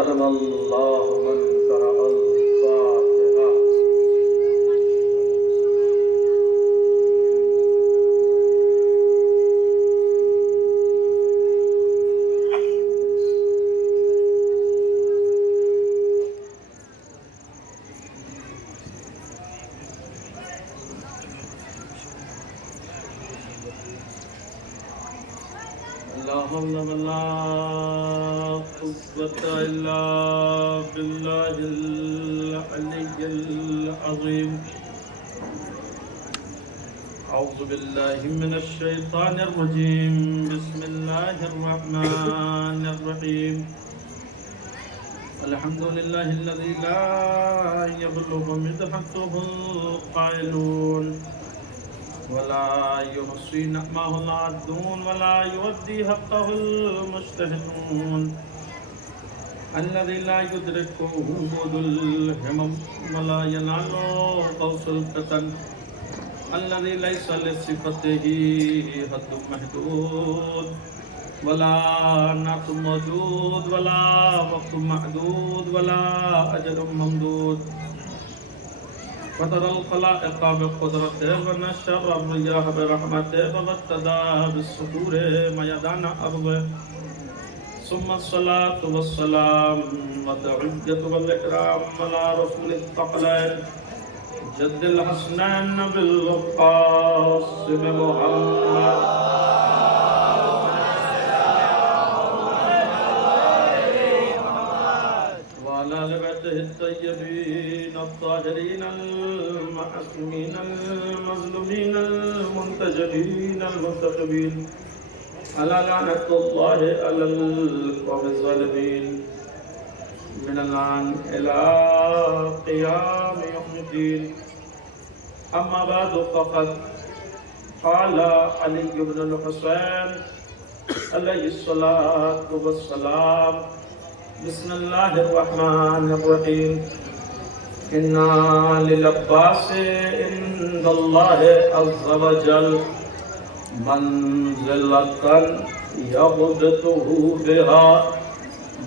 رحم اللہ من قرأ الفاتحہ۔ لا حول ولا قوة إلا بالله العلي العظيم۔ أعوذ بالله من الشيطان الرجيم، بسم الله الرحمن الرحيم۔ الحمد لله الذي لا يبلغ مدحته القائلون، ولا يحصي نعمه العادون، ولا يؤدي حقه المجتهدون، الذي لا يدركه بود الهمم، ولا ينال قوس الفتن، الذي ليس لصفته حد محدود، ولا نعت موجود، ولا وقت معدود، ولا أجل ممدود، فطر الخلائق بقدرته، ونشر الرياح برحمته، وابتدى بالصخور ميدان أرضه، ثم الصلاة والسلام والتعزية والإكرام على رسول الثقلين جد الحسنين بالقاسم محمد وعلى آل بيته الطيبين الطاهرين المعصومين المظلومين المنتجبين المنتخبين، على لعنة الله على القوم الظالمين من الآن إلى قيام يوم الدين۔ أما بعد، فقد قال علي بن الحسين عليه الصلاة والسلام، بسم الله الرحمن الرحيم، إن للعباس عند الله عز وجل منزلة يغبطه بها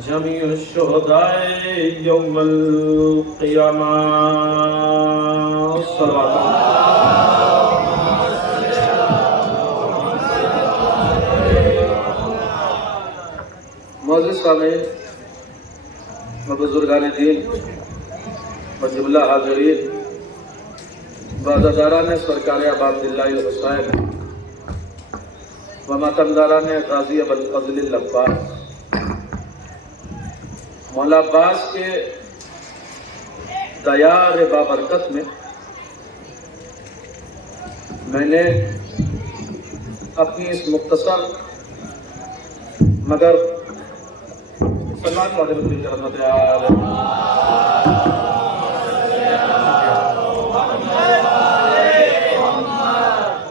جميع الشهداء يوم القيامة۔ صلوات معزز سامعین و بزرگان دین و جملہ حاضرین و عزاداران سرکار ابا عبداللہ الحسین و ماتمداران غازی ابوالفضل العباس، مولا عباس کے دیار بابرکت میں میں نے اپنی اس مختصر مگر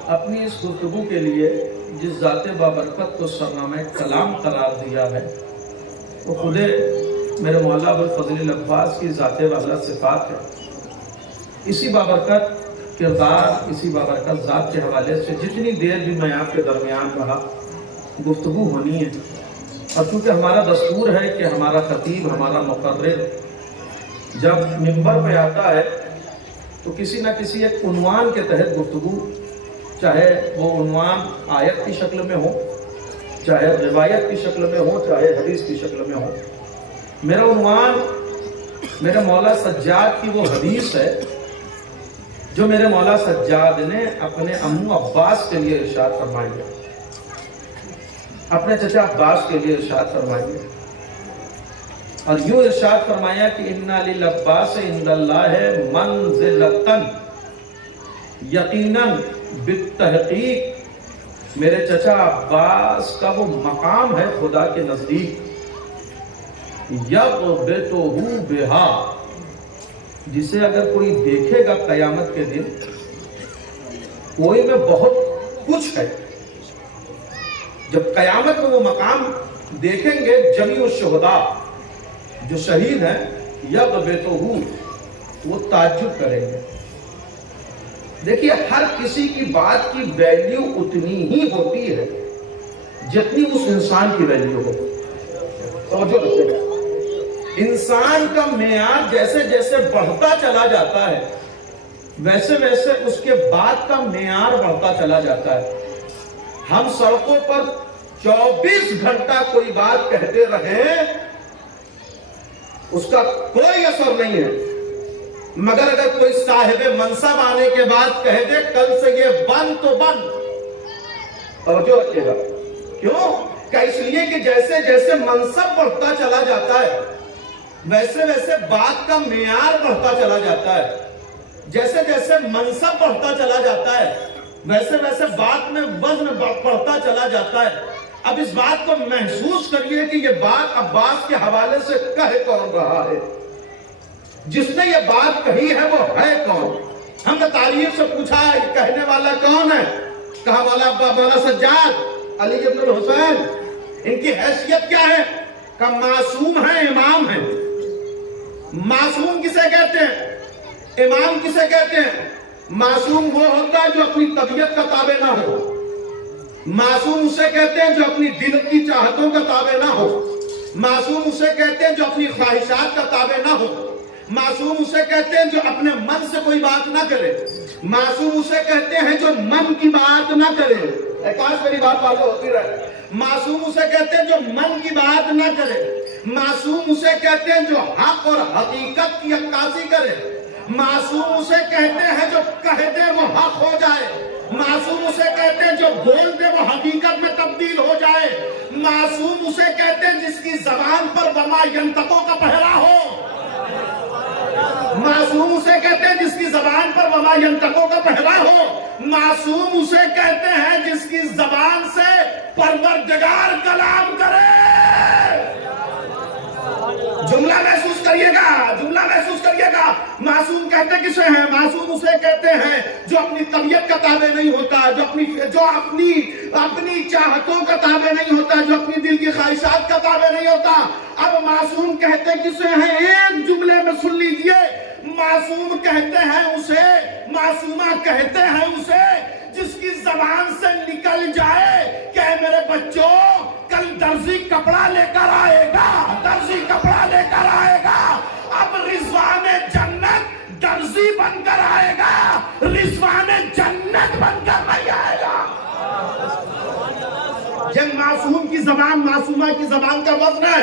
اپنی اس گفتگو کے لیے جس ذات بابرکت کو سرنامہ کلام قرار دیا ہے وہ خود میرے مولا ابوالفضل العباس کی ذات والا صفات ہے۔ اسی بابرکت کردار، اسی بابرکت ذات کے حوالے سے جتنی دیر بھی میں آپ کے درمیان رہا گفتگو ہونی ہے، اور چونکہ ہمارا دستور ہے کہ ہمارا خطیب، ہمارا مقرر جب منبر پہ آتا ہے تو کسی نہ کسی ایک عنوان کے تحت گفتگو، چاہے وہ عنوان آیت کی شکل میں ہو، چاہے روایت کی شکل میں ہو، چاہے حدیث کی شکل میں ہو۔ میرا عنوان میرے مولا سجاد کی وہ حدیث ہے جو میرے مولا سجاد نے اپنے امو عباس کے لیے ارشاد فرمائی ہے، اپنے چچا عباس کے لیے ارشاد فرمائی ہے، اور یوں ارشاد فرمایا کہ اِنَّ لِلْعَبَّاسِ عِنْدَ اللَّهِ مَنْزِلَةً، یقیناً بالتحقیق میرے چچا عباس کا وہ مقام ہے خدا کے نزدیک، یغبطہ بہا، جسے اگر کوئی دیکھے گا قیامت کے دن کوئی میں بہت کچھ ہے۔ جب قیامت میں وہ مقام دیکھیں گے جمیع الشہداء، جو شہید ہیں، یغبطہ، وہ تعجب کریں گے۔ دیکھیے ہر کسی کی بات کی ویلیو اتنی ہی ہوتی ہے جتنی اس انسان کی ویلیو ہو۔ توجہ رکھیے گا، انسان کا معیار جیسے جیسے بڑھتا چلا جاتا ہے ویسے ویسے اس کے بعد کا معیار بڑھتا چلا جاتا ہے. ہم سڑکوں پر 24 گھنٹہ کوئی بات کہتے رہے اس کا کوئی اثر نہیں ہے، مگر اگر کوئی صاحب منصب آنے کے بعد کہہ دے کل سے یہ بند تو بند، توجہ رکھیے گا. کیوں کہ اس لیے کہ جیسے جیسے منصب بڑھتا چلا جاتا ہے ویسے ویسے بات کا معیار بڑھتا چلا جاتا ہے. جیسے جیسے منصب بڑھتا چلا جاتا ہے ویسے ویسے بات میں وزن بڑھتا چلا جاتا ہے. اب اس بات کو محسوس کریے کہ یہ بات عباس کے حوالے سے کہہ کون رہا ہے. جس نے یہ بات کہی ہے وہ ہے کون؟ ہم نے تاریخ سے پوچھا یہ کہنے والا کون ہے؟ کہا مولا سجاد علی بن الحسین. ان کی حیثیت کیا ہے؟ کہ معصوم ہے، امام ہے. معصوم کسے کہتے ہیں؟ امام کسے کہتے ہیں؟ معصوم وہ ہوتا ہے جو اپنی طبیعت کا تابع نہ ہو. معصوم اسے کہتے ہیں جو اپنی دل کی چاہتوں کا تابع نہ ہو. معصوم اسے کہتے ہیں جو اپنی خواہشات کا تابع نہ ہو. معصوم اسے کہتے ہیں جو اپنے من سے کوئی بات نہ کرے. معصوم اسے کہتے ہیں جو من کی بات نہ کرے. کاش میری بات واضح ہوتی رہے. معصوم اسے کہتے ہیں جو من کی بات نہ کرے. معصوم اسے کہتے ہیں جو حق اور حقیقت کی عکاسی کرے. معصوم اسے کہتے ہیں جو کہہ دے وہ حق ہو جائے. معصوم اسے کہتے ہیں جو بول دے وہ حقیقت میں تبدیل ہو جائے. معصوم اسے کہتے ہیں جس کی زبان پر وما ینطقو کا پہرا ہو. معصوم اسے کہتے ہیں جس کی زبان پر وما ینطقو کا پہرا ہو. معصوم اسے کہتے ہیں جس کی زبان سے پروردگار کلام کرے. جملہ محسوس کریے گا، جملہ محسوس کریے گا. معصوم کہتے کسے ہیں؟ معصوم اسے کہتے ہیں جو اپنی طبیعت کا تابع نہیں ہوتا، جو اپنی چاہتوں کا تابع نہیں ہوتا، جو اپنی دل کی خواہشات کا تابع نہیں ہوتا. اب معصوم کہتے کسے ہیں؟ ایک جملے میں سن لیجئے. معصوم کہتے ہیں اسے، معصومہ کہتے ہیں اسے جس کی زبان سے نکل جائے کہ اے میرے بچوں کل درزی کپڑا لے کر آئے گا، درزی کپڑا لے کر آئے گا. اب رضوان جنت درزی بن کر آئے گا، رضوان جنت بن کر نہیں آئے گا. یہ معصوم کی زبان، معصومہ کی زبان کا وزن ہے.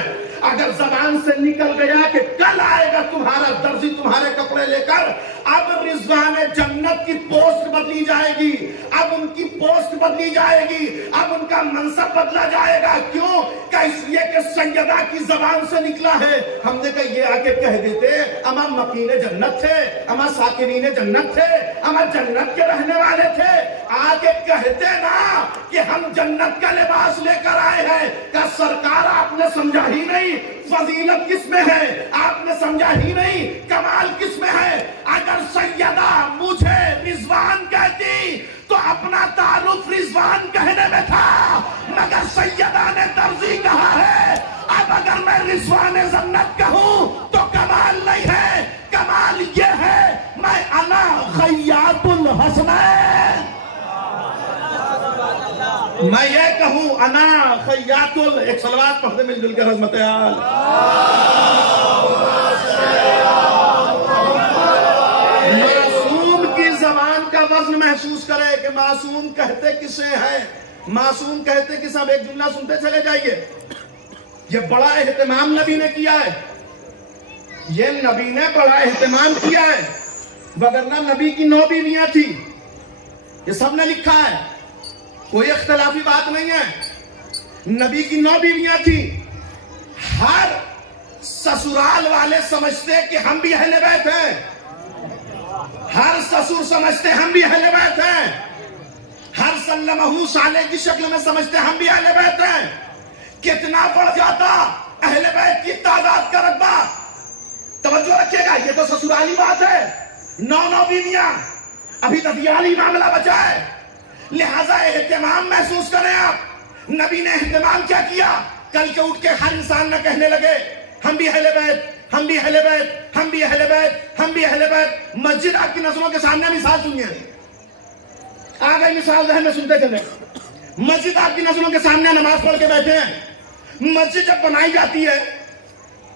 اگر زبان سے نکل گیا کہ کل آئے گا تمہارا درزی تمہارے کپڑے لے کر، اب رضوان جنت کی پوسٹ بدلی جائے گی، اب ان کی پوسٹ بدلی جائے گی، اب ان کا منصب بدلا جائے گا. کیوں؟ کہ اس لیے کہ سیدہ کی زبان سے نکلا ہے. ہم نے کہا یہ آکے کہہ دیتے اما مقین جنت تھے، اما ساکنین جنت تھے، اما جنت کے رہنے والے تھے. آکے کہتے نا کہ ہم جنت کا لباس لے کر آئے ہیں. کہ سرکار آپ نے سمجھا ہی نہیں فضیلت کس میں ہے، آپ نے سمجھا ہی نہیں کمال کس میں ہے. اگر سیدہ مجھے رضوان کہتی تو اپنا تعلق رضوان کہنے میں تھا، مگر سیدہ نے درزی کہا ہے. اب اگر میں رضوان جنت کہوں تو کمال نہیں ہے، کمال یہ ہے میں انا خیاط الحسنین. میں یہ کہوں انا خیاط ایک صلوات پڑھتے مل جل کے رحمت آل. معصوم کی زبان کا وزن محسوس کرے کہ معصوم کہتے کسے ہیں، معصوم کہتے کسے. اب ایک جملہ سنتے چلے جائیے. یہ بڑا اہتمام نبی نے کیا ہے، یہ نبی نے بڑا اہتمام کیا ہے، وگرنہ نبی کی 9 بیویاں تھی. یہ سب نے لکھا ہے، کوئی اختلافی بات نہیں ہے. نبی کی 9 بیویاں تھی. ہر سسرال والے سمجھتے کہ ہم بھی اہل بیت ہیں، ہر سسر سمجھتے ہم بھی اہل بیت ہیں، ہر سلمہ صالح کی شکل میں سمجھتے ہم بھی اہل بیت ہیں. کتنا بڑھ جاتا اہل بیت کی تعداد کا رقبہ. توجہ رکھیے گا، یہ تو سسرالی بات ہے. 9 بیویاں، ابھی ددیالی معاملہ بچا ہے. لہذا اہتمام محسوس کریں آپ. نبی نے اہتمام کیا کیا؟ کل کے اٹھ کے ہر انسان نہ کہنے لگے ہم بھی اہل بیت، ہم بھی اہل بیت، ہم بھی اہل بیت، ہم بھی اہل بیت. مسجد آپ کی نظروں کے سامنے مثال سنیے. آ گئی مثال ذہن میں، سنتے چلیں. مسجد آپ کی نظروں کے سامنے، نماز پڑھ کے بیٹھے ہیں. مسجد جب بنائی جاتی ہے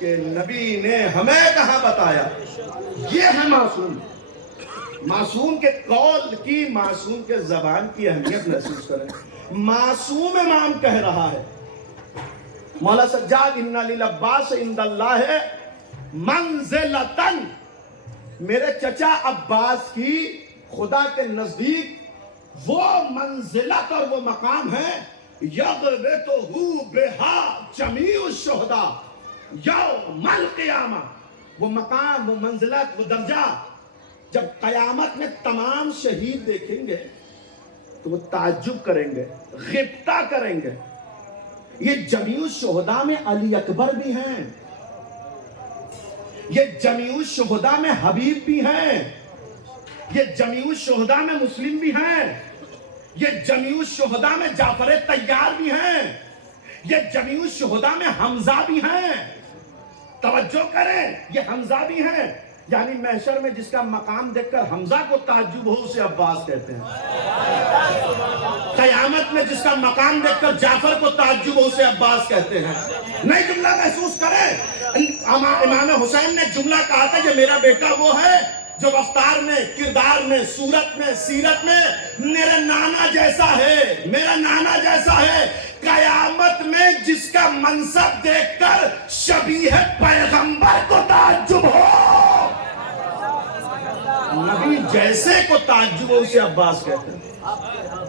کہ نبی نے ہمیں کہاں بتایا. یہ ہے معصوم. معصوم کے قول کی، معصوم کے زبان کی اہمیت محسوس کریں. معصوم امام کہہ رہا ہے مولا سجاد ان للعباس عند اللہ منزلتن، میرے چچا عباس کی خدا کے نزدیک وہ منزلت اور وہ مقام ہے یغبطہ بہا جمیع الشہداء یوم القیامہ. وہ مقام، وہ منزلت، وہ درجہ جب قیامت میں تمام شہید دیکھیں گے تو وہ تعجب کریں گے، غبطہ کریں گے. یہ جمیع الشہداء میں علی اکبر بھی ہیں، یہ جمیع الشہداء میں حبیب بھی ہیں، یہ جمیع الشہداء میں مسلم بھی ہیں، یہ جمیع الشہداء میں جعفر طیار بھی ہیں، یہ جمیع الشہداء میں حمزہ بھی ہیں. توجہ کریں، یہ حمزہ بھی ہیں. یعنی محشر میں جس کا مقام دیکھ کر حمزہ کو تعجب ہو اسے عباس کہتے ہیں. قیامت میں جس کا مقام دیکھ کر جعفر کو تعجب ہو اسے عباس کہتے ہیں. نئی جملہ محسوس کریں. امام حسین نے جملہ کہا تھا کہ میرا بیٹا وہ ہے جو رفتار میں، کردار میں، صورت میں، سیرت میں میرے نانا جیسا ہے، میرا نانا جیسا ہے. قیامت میں جس کا منصب دیکھ کر شبیہ پیغمبر کو تعجب ہو، نبی جیسے کو تعجب ہو اسے عباس کہتے ہیں.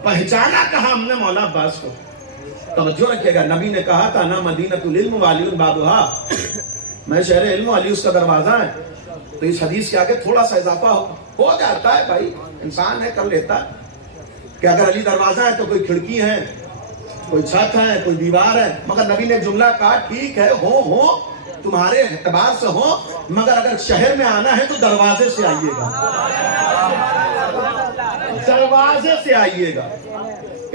پہچانا کہا ہم نے مولا عباس کو. توجہ رکھیے گا، نبی نے کہا تھا نا مدینۃ العلم وعلی بابھا، میں شہر علم علی اس کا دروازہ ہے. تو اس حدیث کے آگے تھوڑا سا اضافہ ہو جاتا ہے. بھائی انسان ہے، کر لیتا کہ اگر علی دروازہ ہے تو کوئی کھڑکی ہے، کوئی چھت ہے، کوئی دیوار ہے. مگر نبی نے جملہ کہا ٹھیک ہے، ہو تمہارے اعتبار سے ہو، مگر اگر شہر میں آنا ہے تو دروازے سے آئیے گا، دروازے سے آئیے گا.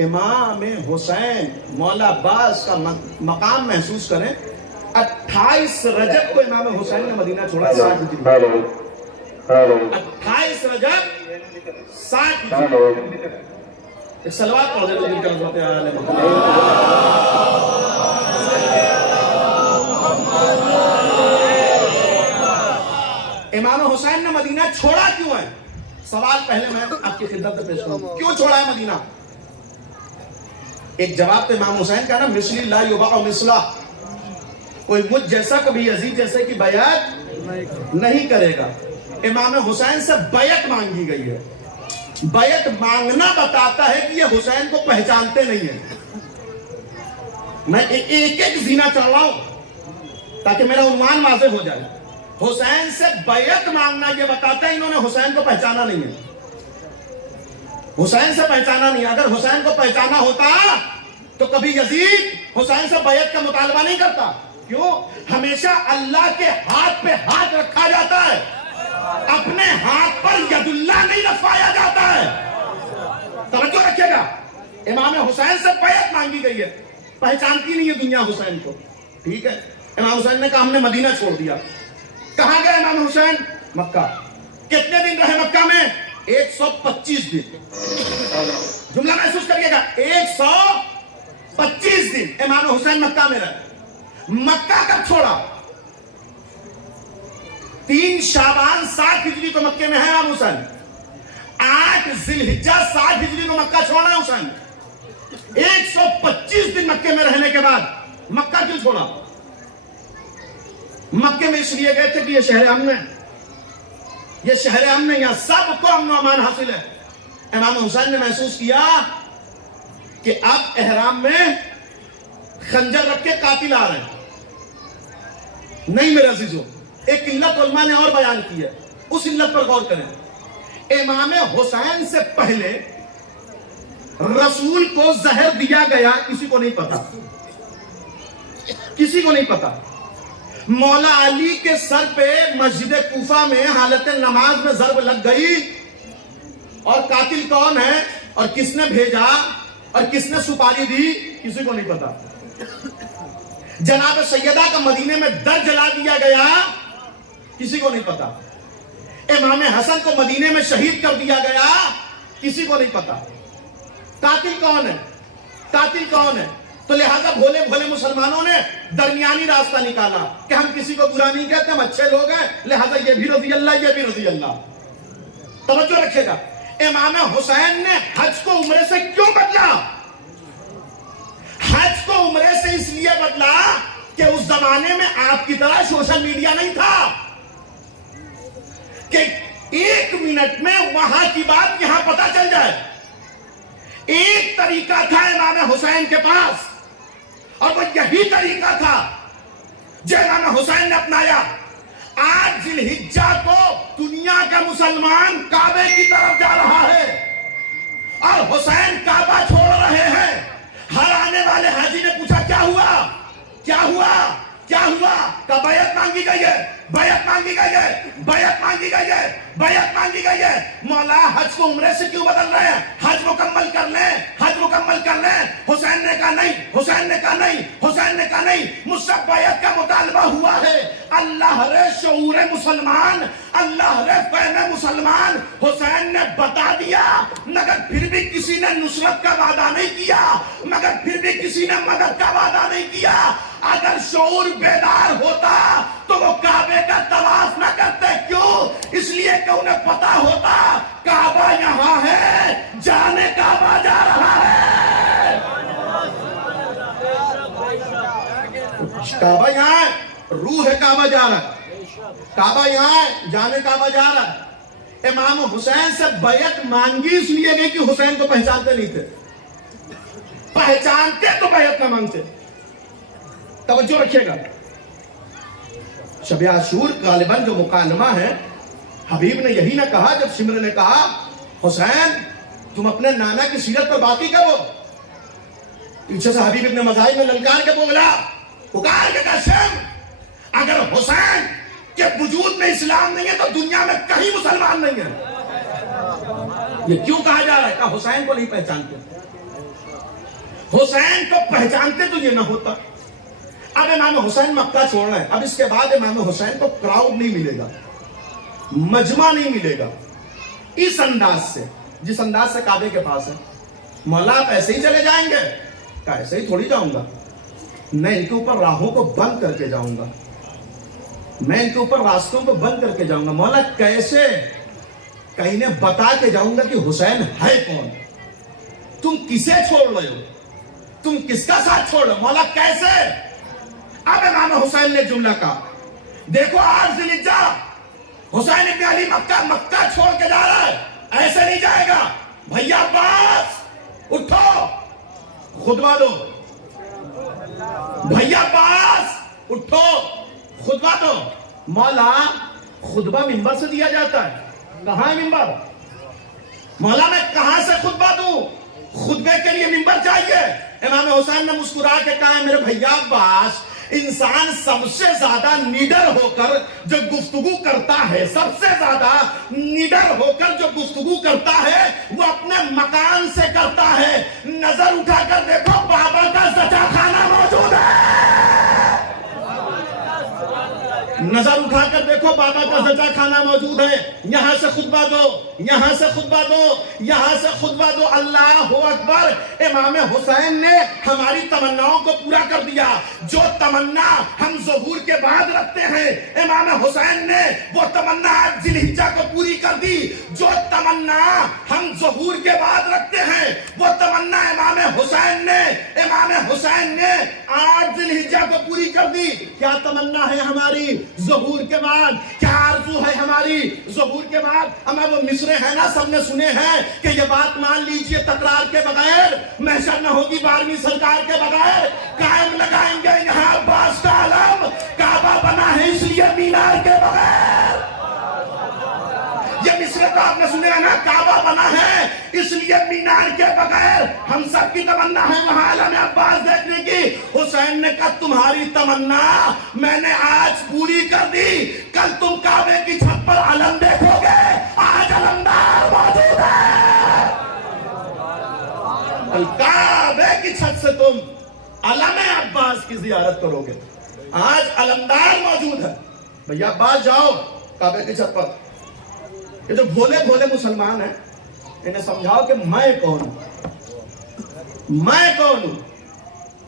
امام حسین مولا عباس کا مقام محسوس کریں. 28 رجب کو امام حسین نے مدینہ چھوڑا. 28 رجب 60 ایک صلوات پڑھ دے تو دل کا رضوات عالم. امام حسین نے مدینہ چھوڑا کیوں ہے؟ سوال پہلے میں آپ کی خدمت میں پیش کروں. کیوں چھوڑا ہے مدینہ؟ ایک جواب تو امام حسین کا نا مثلی لا یباع مثلا، کوئی مجھ جیسا کبھی یزید جیسے کی بیعت نہیں کرے گا. امام حسین سے بیعت مانگی گئی ہے. بیعت مانگنا بتاتا ہے کہ یہ حسین کو پہچانتے نہیں ہیں. میں ایک زینہ چڑھ رہا ہوں تاکہ میرا عنوان واضح ہو جائے. حسین سے بیعت مانگنا یہ بتاتا ہے انہوں نے حسین کو پہچانا نہیں ہے. حسین سے پہچانا نہیں. اگر حسین کو پہچانا ہوتا تو کبھی یزید حسین سے بیعت کا مطالبہ نہیں کرتا. کیوں؟ ہمیشہ اللہ کے ہاتھ پہ ہاتھ رکھا جاتا ہے، اپنے ہاتھ پر ید اللہ نہیں رفایا جاتا ہے. توجہ رکھیے گا، امام حسین سے بیعت مانگی گئی ہے. پہچانتی نہیں ہے دنیا حسین کو. ٹھیک ہے، امام حسین نے کہا ہم نے مدینہ چھوڑ دیا. کہاں گئے امام حسین؟ مکہ. کتنے دن رہے مکہ میں؟ 125 دن. جملہ محسوس کریے گا، 125 دن امام حسین مکہ میں رہے. مکہ کب چھوڑا؟ 3 شعبان 7 ہجری کو مکے میں ہے امام حسین. 8 ذی الحجہ 7 ہجری کو مکہ چھوڑا ہے حسین. 125 دن مکے میں رہنے کے بعد مکہ کیوں چھوڑا؟ مکے میں اس لیے گئے تھے کہ یہ شہر امن ہے، یہ شہر امن ہے، یہاں سب کو امن و امان حاصل ہے. امام حسین نے محسوس کیا کہ اب احرام میں خنجر رکھ کے قاتل آ رہے ہیں. نہیں میرے عزیزو، ایک علت علماء نے اور بیان کی ہے، اس علت پر غور کریں. امام حسین سے پہلے رسول کو زہر دیا گیا کسی کو نہیں پتا، کسی کو نہیں پتا. مولا علی کے سر پہ مسجد کوفہ میں حالت نماز میں ضرب لگ گئی، اور قاتل کون ہے اور کس نے بھیجا اور کس نے سپاری دی کسی کو نہیں پتا. جناب سیدہ کا مدینے میں در جلا دیا گیا کسی کو نہیں پتا. امام حسن کو مدینے میں شہید کر دیا گیا کسی کو نہیں پتا. قاتل کون ہے؟ قاتل کون ہے؟ تو لہذا بھولے بھولے مسلمانوں نے درمیانی راستہ نکالا کہ ہم کسی کو برا نہیں کہتے، ہم اچھے لوگ ہیں، لہذا یہ بھی رضی اللہ، یہ بھی رضی اللہ۔ توجہ رکھے گا، امام حسین نے حج کو عمرے سے کیوں بدلا؟ حج کو عمرے سے اس لیے بدلا کہ اس زمانے میں آپ کی طرح سوشل میڈیا نہیں تھا کہ 1 منٹ میں وہاں کی بات یہاں پتہ چل جائے۔ ایک طریقہ تھا امام حسین کے پاس، اور وہ یہی طریقہ تھا جو امام حسین نے اپنایا۔ آج ذی الحجہ کو دنیا کا مسلمان کعبے کی طرف جا رہا ہے اور حسین کعبہ چھوڑ رہے ہیں۔ ہر آنے والے حاجی نے پوچھا کیا ہوا، کیا ہوا، کیا ہوا؟ کہ بیعت مانگی گئی ہے، بیعت مانگی گئی ہے، بیعت مانگی گئی ہے، بیعت مانگی گئی ہے۔ مولا حج کو عمرے سے کیوں بدل رہے ہیں؟ حج مکمل کر لیں، حج مکمل کر لیں۔ حسین نے کہا نہیں، حسین نے کہا نہیں، حسین نے کہا نہیں، مجھ سے بیعت کا مطالبہ ہوا ہے۔ اللہ رے شعور مسلمان، اللہ رے فہم مسلمان، حسین نے بتا دیا، مگر پھر بھی کسی نے نصرت کا وعدہ نہیں کیا، مگر پھر بھی کسی نے مدد کا وعدہ نہیں کیا۔ اگر شعور بیدار ہوتا تو وہ کعبے کا طواف نہ کرتے۔ کیوں؟ اس لیے کہ انہیں پتا ہوتا کعبہ یہاں ہے، جانے کعبہ جا رہا ہے۔ کعبہ یہاں ہے، روح کعبہ جا رہا ہے، کعبہ یہاں ہے، جانے کعبہ جا رہا ہے۔ امام حسین سے بیعت مانگی اس لیے نہیں کہ حسین کو پہچانتے نہیں تھے، پہچانتے تو بیعت نہ مانگتے۔ توجہ رکھیے گا، شب عاشور غالباً جو مکالمہ ہے، حبیب نے یہی نہ کہا جب شمر نے کہا حسین تم اپنے نانا کی سیرت پر باقی کرو، پیچھے سے حبیب ابن مزاحم نے للکار کے بولا، پکار کے کہا شم اگر حسین کے وجود میں اسلام نہیں ہے تو دنیا میں کہیں مسلمان نہیں ہے۔ یہ کیوں کہا جا رہا ہے؟ کہ حسین کو نہیں پہچانتے، حسین کو پہچانتے تو یہ نہ ہوتا۔ اب امام حسین مکہ چھوڑ رہے ہیں، اب اس کے بعد امام حسین کو کراؤڈ نہیں ملے گا، مجمع نہیں ملے گا اس انداز سے جس انداز سے کعبے کے پاس ہے۔ مولا آپ ایسے ہی چلے جائیں گے؟ کہ ایسے ہی تھوڑی جاؤں گا، میں ان کے اوپر راہوں کو بند کر کے جاؤں گا، میں ان کے اوپر راستوں کو بند کر کے جاؤں گا۔ مولا کیسے؟ کہ انہیں بتا کے جاؤں گا کہ حسین ہے کون، تم کسے چھوڑ رہے ہو، تم کس کا ساتھ چھوڑ رہے ہو؟ مولا کیسے؟ اب امام حسین نے جملہ کہا، دیکھو 8 ذی الحجہ حسین ابن علی مکہ چھوڑ کے جا رہا ہے، ایسے نہیں جائے گا۔ بھیا عباس اٹھو خطبہ دو، بھیا عباس اٹھو خطبہ دو۔ مولا خطبہ منبر سے دیا جاتا ہے، کہاں ہے منبر؟ مولا میں کہاں سے خطبہ دوں؟ خطبے کے لیے منبر چاہیے۔ امام حسین نے مسکرا کے کہا میرے بھیا عباس، انسان سب سے زیادہ نیڈر ہو کر جو گفتگو کرتا ہے، سب سے زیادہ نیڈر ہو کر جو گفتگو کرتا ہے وہ اپنے مکان سے کرتا ہے۔ نظر اٹھا کر دیکھو بابا کا زچہ خانہ موجود ہے، نظر اٹھا کر دیکھو بابا کا زچہ خانہ موجود ہے۔ یہاں سے خطبہ دو، یہاں سے خطبہ دو، یہاں سے خطبہ دو۔ اللہ اکبر! امام حسین نے ہماری تمناؤں کو پورا کر دیا۔ جو تمنا ہم ظہور کے بعد رکھتے ہیں، امام حسین نے وہ تمنا آج ذی الحجہ کو پوری کر دی۔ جو تمنا ہم ظہور کے بعد رکھتے ہیں وہ تمنا امام حسین نے آج ذی الحجہ کو پوری کر دی۔ کیا تمنا ہے ہماری ظہور کے بعد؟ کیا آرزو ہے ہماری ظہور کے بعد؟ ہمیں وہ مصرے ہیں نا، سب نے سنے ہیں کہ یہ بات مان لیجئے تکرار کے بغیر محشر نہ ہوگی 12ویں سرکار کے بغیر، قائم لگائیں گے یہاں عباس کا علم، کعبہ بنا ہے اس لیے مینار کے بغیر۔ یہ مصرے تو آپ نے سنے ہیں نا، کعبہ بنا ہے اس لیے مینار کے بغیر۔ ہم سب کی تمنا ہے وہاں علم عباس دیکھنے کی۔ حسین نے کہا تمہاری تمنا میں نے آج پوری کر دی، کل تم کعبے کی چھت پر علم دیکھو گے، آج علمدار موجود ہے۔ کل کعبے کی چھت سے تم علم عباس کی زیارت کرو گے، آج علمدار موجود ہے۔ بھیا عباس جاؤ کعبے کی چھت پر۔ یہ جو بھولے بھولے مسلمان ہیں انہیں سمجھاؤ کہ میں کون ہوں، میں کون ہوں۔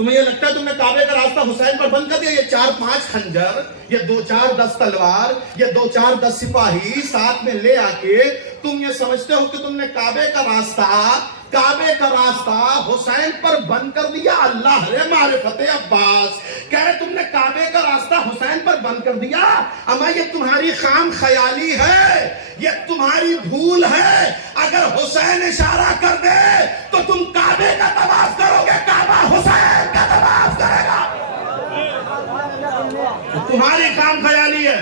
تمہیں یہ لگتا ہے تم نے کعبے کا راستہ حسین پر بند کر دیا؟ یہ 4-5 خنجر، یہ 2-4-10 تلوار، یہ 2-4-10 سپاہی ساتھ میں لے آ کے تم یہ سمجھتے ہو کہ تم نے کعبے کا راستہ حسین پر بند کر دیا؟ اللہ رے معرفت عباس کہہ رہے تم نے کعبے کا راستہ حسین پر بند کر دیا، اما یہ تمہاری خام خیالی ہے، یہ تمہاری بھول ہے۔ اگر حسین اشارہ کر دے تو تم کعبے کا طواف کرو گے، کعبہ حسین کا طواف کرے گا، تمہاری خام خیالی ہے،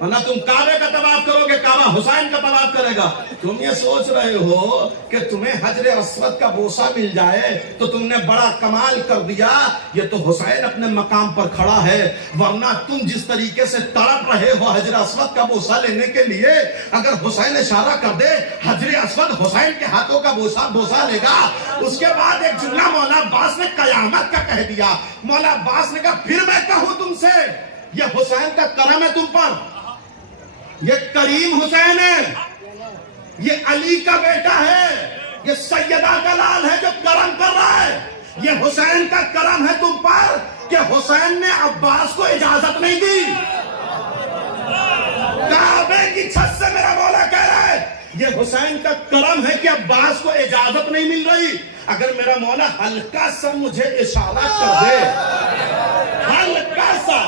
ورنہ تم کعبے کا طواف کرو گے، کعبہ حسین کا طواف کرے گا۔ تم یہ سوچ رہے ہو کہ تمہیں حجر اسود کا بوسہ مل جائے تو تم نے بڑا کمال کر دیا، یہ تو حسین اپنے مقام پر کھڑا ہے، ورنہ تم جس طریقے سے تڑپ رہے ہو حجر اسود کا بوسہ لینے کے لیے، اگر حسین اشارہ کر دے حجر اسود حسین کے ہاتھوں کا بوسہ لے گا۔ اس کے بعد ایک جملہ مولا عباس نے قیامت کا کہہ دیا، مولا عباس نے کہا پھر میں کہوں تم سے، یہ حسین کا کرم ہے تم پر، یہ کریم حسین ہے، یہ علی کا بیٹا ہے، یہ سیدہ کا لال ہے جو کرم کر رہا ہے، یہ حسین کا کرم ہے تم پر کہ حسین نے عباس کو اجازت نہیں دی۔ کعبے کی چھت سے میرا مولا کہہ رہا ہے یہ حسین کا کرم ہے کہ عباس کو اجازت نہیں مل رہی۔ اگر میرا مولا ہلکا سا مجھے اشارہ کر دے، ہلکا سا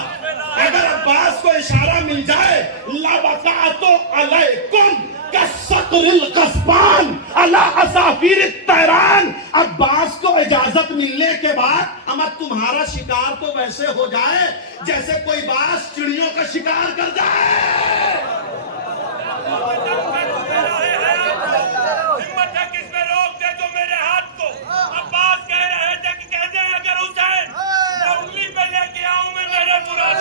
اگر عباس کو اشارہ مل جائے، لَوَقَعْتُ عَلَيْكُمْ كَالصَّقْرِ الْغَصْبَانِ عَلَىٰ عَصَافِيرِ الطَّيْرَانِ، عباس کو اجازت ملنے کے بعد اما تمہارا شکار تو ویسے ہو جائے جیسے کوئی باز چڑیوں کا شکار کر جائے۔ ہمت ہے کس میں روک دے تو میرے ہاتھ کو، عباس کہہ رہے تھے کہ کہتے ہیں اگر حسین میں انگلی پہ لے کے آؤں میں میرے مراد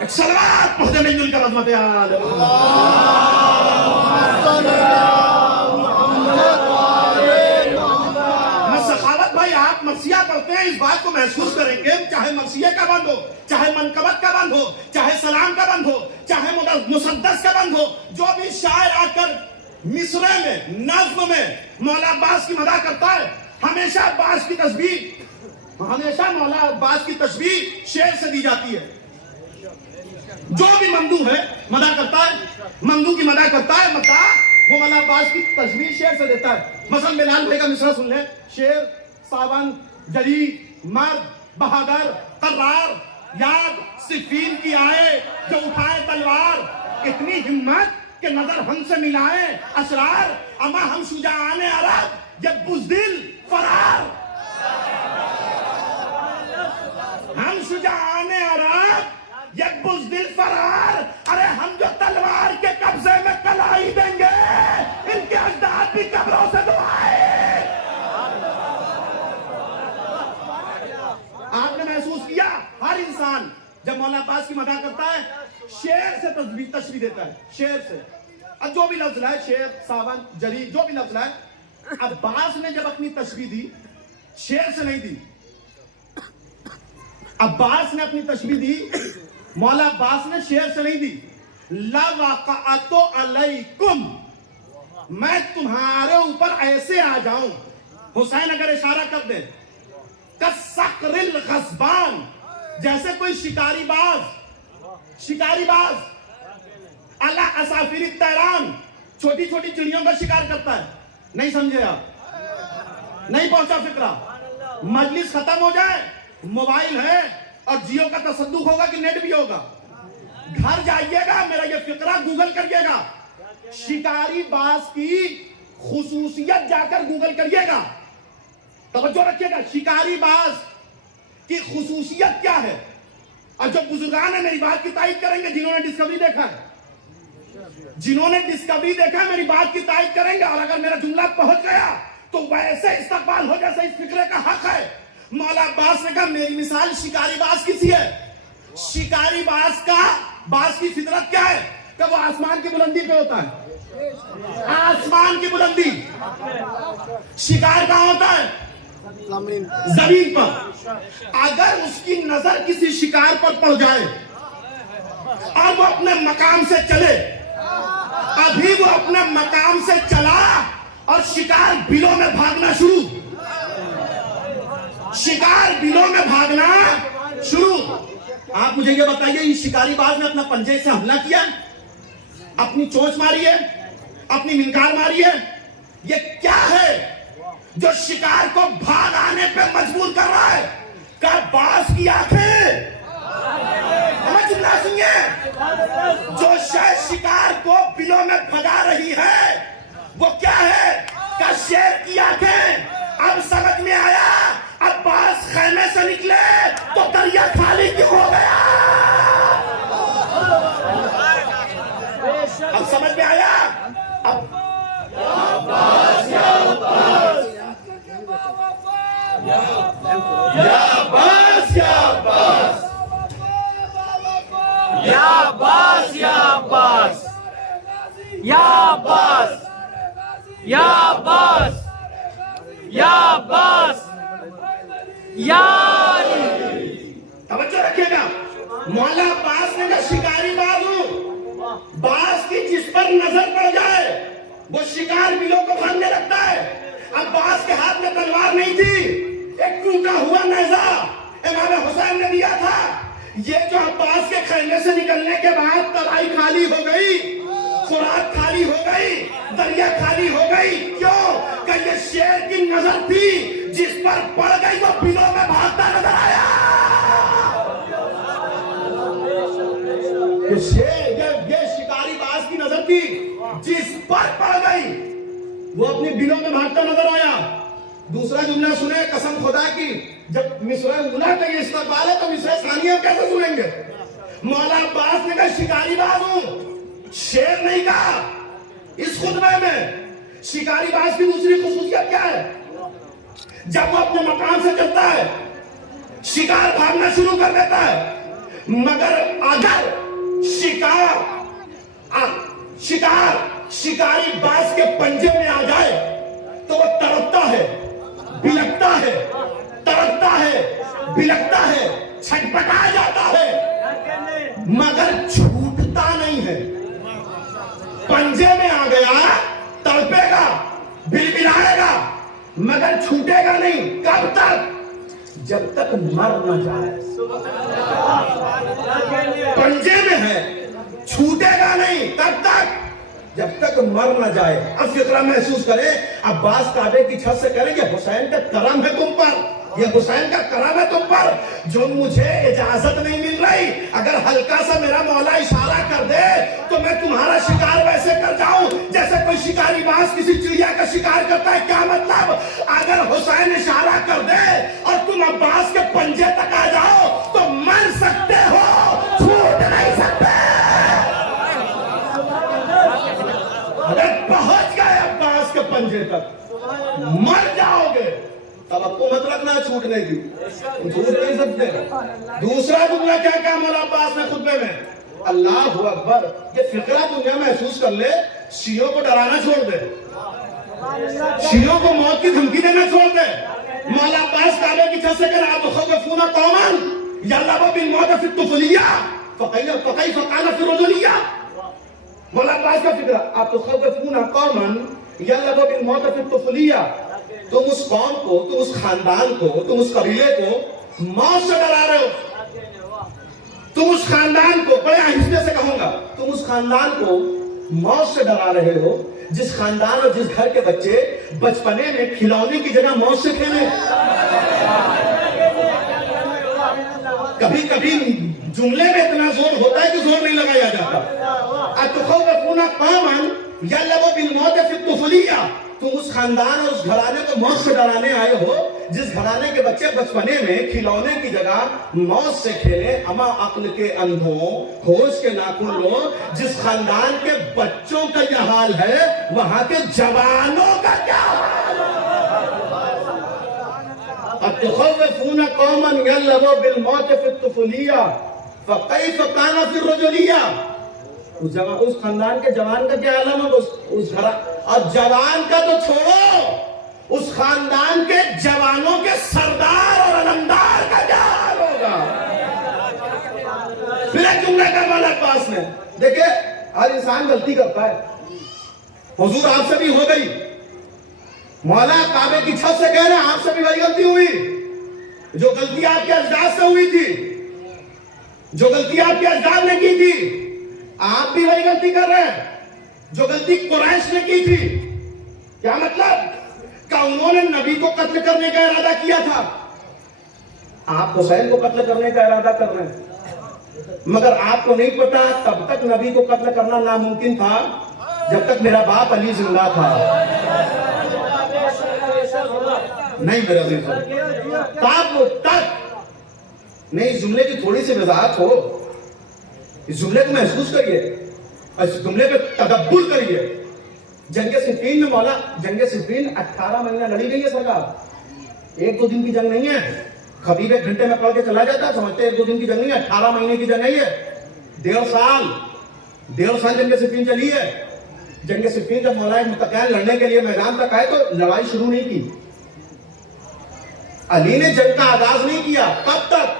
ایک صلوات پڑھ دے مل کر عظمت آل سخاوت بھائی، آپ مرثیہ پڑھتے ہیں اس بات کو محسوس کریں گے، چاہے مرثیے کا بند ہو، چاہے منقبت کا بند ہو، چاہے سلام کا بند ہو، چاہے مسدس کا بند ہو، جو بھی شاعر آ کر مصرے میں نظم میں مولا عباس کی مدح کرتا ہے، ہمیشہ عباس کی تشبیہ، ہمیشہ مولا عباس کی تشبیہ شعر سے دی جاتی ہے۔ جو بھی ممدوح ہے مدح کرتا ہے، ممدوح کی مدح کرتا ہے، وہ مولا عباس کی تشبیہ شعر سے دیتا ہے۔ مثلا بلال بھائی کا مصرع سن لیں، شیر ساون جری مرد بہادر قرار یاد صفین کی آئے جو اٹھائے تلوار، اتنی ہمت کہ نظر ہم سے ملائے اسرار، اما ہم شجاعان عرب یہ بزدل فرار، ہم شجاعان عرب یہ بزدل فرار، ارے ہم جو تلوار کے قبضے میں کلائی دیں گے ان کے اجداد بھی قبروں سے دعائیں۔ آپ نے محسوس کیا ہر انسان جب مولا عباس کی مدح کرتا ہے شعر سے تشبیہ دیتا ہے، شعر سے، اب جو بھی لفظ لائے شعر ساون جری جو بھی لفظ لائے، عباس نے جب اپنی تشبیہ دی شعر سے نہیں دی، عباس نے اپنی تشبیہ دی مولا عباس نے شعر سے نہیں دی۔ لَوَقَعْتُ عَلَيْكُمْ، میں تمہارے اوپر ایسے آ جاؤں، حسین اگر اشارہ کر دے، کَالصَّقْرِ الْغَصْبَانِ، جیسے کوئی شکاری باز عَلَىٰ عَصَافِيرِ الطَّيْرَانِ، چھوٹی چھوٹی چڑیوں کا شکار کرتا ہے۔ نہیں سمجھے آپ؟ نہیں پہنچا فکرہ؟ مجلس ختم ہو جائے، موبائل ہے اور جیو کا تصدق ہوگا کہ نیٹ بھی ہوگا، گھر جائیے گا میرا یہ فکرہ گوگل کریے گا، شکاری باز کی خصوصیت جا کر گوگل کریے گا، توجہ رکھیے گا، شکاری باز کی خصوصیت کیا ہے؟ اور جو بزرگان ہیں میری بات کی تائید کریں گے، جنہوں نے ڈسکوری دیکھا ہے، جنہوں نے ڈسکوری دیکھا ہے میری بات کی تائید کریں گے، اور اگر میرا جملہ پہنچ گیا تو ویسے استقبال ہو جیسے اس فکرے کا حق ہے۔ مولا عباس نے کہا میری مثال شکاری باز کسی ہے، شکاری باز کی فطرت کیا ہے کہ وہ آسمان کی بلندی پہ ہوتا ہے، آسمان کی بلندی، شکار کہاں ہوتا ہے؟ زمین پر۔ اگر اس کی نظر کسی شکار پر پڑ جائے اور وہ اپنے مقام سے چلے ابھی وہ اپنا مقام سے چلا اور شکار بلوں میں بھاگنا شروع، شکار بلوں میں بھاگنا شروع۔ آپ مجھے یہ بتائیے، اس شکاری باز نے اپنا پنجے سے حملہ کیا، اپنی چونچ ماری ہے، اپنی منکار ماری ہے؟ یہ کیا ہے جو شکار کو بھاگ آنے پہ مجبور کر رہا ہے؟ کہ باز کی آنکھیں، ہمیں جملہ سنیے، جو شے شکار کو بلوں میں بھگا رہی ہے وہ کیا ہے؟ کہ شیر کی آنکھیں۔ اب سمجھ میں آیا، اب باز خیمے سے نکلے تو دریا خالی کیوں ہو گیا؟ اب سمجھ میں آیا؟ اب توجہ رکھیے گا، مولا عباس نے کہا شکاری باز ہوں، باز کی جس پر نظر پڑ جائے وہ شکار بلوں کو بھاگنے لگتا ہے۔ اب باز کے ہاتھ میں تلوار نہیں تھی، ایک ٹوٹا ہوا نیزہ امام حسین نے دیا تھا۔ یہ جو عباس کے خیمے سے نکلنے کے بعد ترائی خالی ہو گئی، فرات خالی ہو گئی، دریا خالی ہو گئی، کیوں؟ کہ یہ شیر کی نظر تھی، جس پر پڑ گئی وہ بلوں میں بھاگتا نظر آیا۔ یہ شکاری باز کی نظر تھی، جس پر پڑ گئی وہ اپنی بلوں میں بھاگتا نظر آیا۔ دوسرا جملہ سنیں قسم خدا کی، جب مصرع اولیٰ کا یہ استقبال ہے تو مصرع ثانیہ کیسے سنیں گے؟ مولا عباس نے کہا شکاری باز ہوں، شیر نہیں کہا۔ اس خطبے میں شکاری باز کی دوسری خصوصیت کیا ہے؟ جب وہ اپنے مقام سے چلتا ہے شکار بھاگنا شروع کر دیتا ہے، مگر اگر شکاری باز کے پنجے میں آ جائے تو وہ تڑپتا ہے، بلکتا ہے، تڑپتا ہے، بلکتا ہے، چھٹپٹا جاتا ہے، مگر چھوٹتا نہیں ہے۔ پنجے میں آ گیا، تڑپے گا، بلبلائے گا، مگر چھوٹے گا نہیں۔ کب تک؟ جب تک مر نہ جائے۔ پنجے میں ہے، چھوٹے گا نہیں۔ کب تک؟ جب تک مر نہ جائے۔ اب فکرہ محسوس کرے، عباس کعبے کی چھت سے کریں یہ حسین کا کرم ہے تم پر، یہ حسین کا کرم ہے تم پر، جو مجھے اجازت نہیں مل رہی۔ اگر ہلکا سا میرا مولا اشارہ کر دے تو میں تمہارا شکار ویسے کر جاؤں جیسے کوئی شکاری باز کسی چڑیا کا شکار کرتا ہے۔ کیا مطلب؟ اگر حسین اشارہ کر دے اور تم عباس کے پنجے تک آ جاؤ تو مر سکتے ہو، چھوٹ نہیں سکتے۔ اگر پہنچ گئے عباس کے پنجے تک مر جاؤ گے، تب آپ کو مت رکھنا ہے چھوٹنے کی، چھوٹ نہیں سکتے۔ دوسرا جملہ کیا کہا مولا عباس نے خطبے میں؟ اللہ اکبر۔ یہ فکرہ دنیا محسوس کر لے، شیعوں کو ڈرانا چھوڑ دے، شیعوں کو موت کی دھمکی دینا چھوڑ دے۔ مولا عباس کعبے کی چھت سے کہہ رہا تخوفون قوما یلعبون بالموت فی الطفولیہ فکیف کان فی الرجولیہ۔ مولا عباس کا فکرہ، آپ تخوفون قوما یلعبون بالموت فی الطفولیہ، تم اس قوم کو، تم اس خاندان کو، تم اس قبیلے کو موت سے ڈرا رہے ہو، تم اس خاندان کو، بڑے آہستہ سے کہوں گا، تم اس خاندان کو موت سے ڈرا رہے ہو جس خاندان اور جس گھر کے بچے بچپنے میں کھلونے کی جگہ موت سے کھیلے۔ کبھی کبھی جملے میں اتنا زور ہوتا ہے کہ زور نہیں لگایا جاتا۔ اتخوفون قوما یلعبون بالموت فی الطفولیہ، تم اس خاندان اور اس گھرانے کو موت سے ڈرانے آئے ہو جس گھرانے کے بچے بچپنے میں کھلونے کی جگہ موت سے کھیلے۔ اما عقل کے اندھوں، ہوش کے ناخن لو، جس خاندان کے بچوں کا یہ حال ہے وہاں کے جوانوں کا کیا حال ہے؟ اتخوفون قوما یلعبون بالموت فی الطفولیہ فکیف کان فی الرجولیہ۔ اس خاندان کے جوان کا کیا عالم ہے؟ اس گھر اور جوان کا تو چھوڑو، اس خاندان کے جوانوں کے سردار اور علمدار کا کیا حال ہوگا؟ پھر ایک جملہ کا مولا عباس نے، دیکھیں ہر انسان غلطی کرتا ہے، حضور آپ سے بھی ہو گئی، مولا کعبے کی چھت سے کہہ رہے ہیں آپ سے بھی وہی غلطی ہوئی، جو غلطی آپ کے اجداد سے ہوئی تھی، جو غلطی آپ کے اجداد نے کی تھی، آپ بھی وہی غلطی کر رہے ہیں جو غلطی قریش نے کی تھی۔ کیا مطلب؟ کہ انہوں نے نبی کو قتل کرنے کا ارادہ کیا تھا، آپ حسین کو قتل کرنے کا ارادہ کر رہے ہیں، مگر آپ کو نہیں پتا تب تک نبی کو قتل کرنا ناممکن تھا جب تک میرا باپ علی زندہ تھا۔ نہیں میرے عزیز تک نہیں، اس جملے کی تھوڑی سی وضاحت ہو، اس جملے کو محسوس کریے، اس جملے پہ تدبر کریے۔ جنگ صفین میں مولا، جنگ صفین 18 مہینہ لڑی گئی ہے سرکار، ایک دو دن کی جنگ نہیں ہے۔ خطیب ایک گھنٹے میں پڑھ کے چلا جاتا ہے، سمجھتے ایک دو دن کی جنگ نہیں ہے، 18 مہینے کی جنگ نہیں ہے، 1.5 سال جنگ صفین چلی ہے۔ جنگ صفین جب مولا متقین لڑنے کے لیے میدان تک آئے تو لڑائی شروع نہیں کی، علی نے جنگ کا آغاز نہیں کیا، کب تک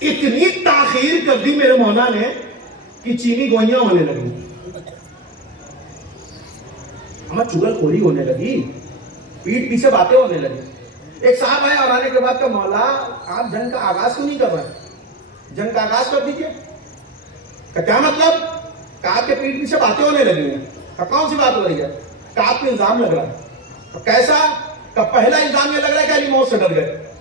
اتنی تاخیر کر دی میرے مولا نے کہ چینی گوئیاں ہونے لگی، ہمیں چگل خوری ہونے لگی، پیٹ پیچھے باتیں ہونے لگی۔ ایک صاحب آئے اور آنے کے بعد کہ مولا آپ جنگ کا آغاز کیوں نہیں کر رہے؟ جنگ کا آغاز کر دیجئے۔ کہ کیا مطلب؟ کہ آپ کے پیٹ پیچھے باتیں ہونے لگی ہیں۔ کہ کون سی بات ہو رہی ہے؟ کہ آپ کو الزام لگ رہا ہے۔ کہ کیسا؟ کہ پہلا الزام یہ لگ رہا ہے کہ علی موت سے ڈر گئے،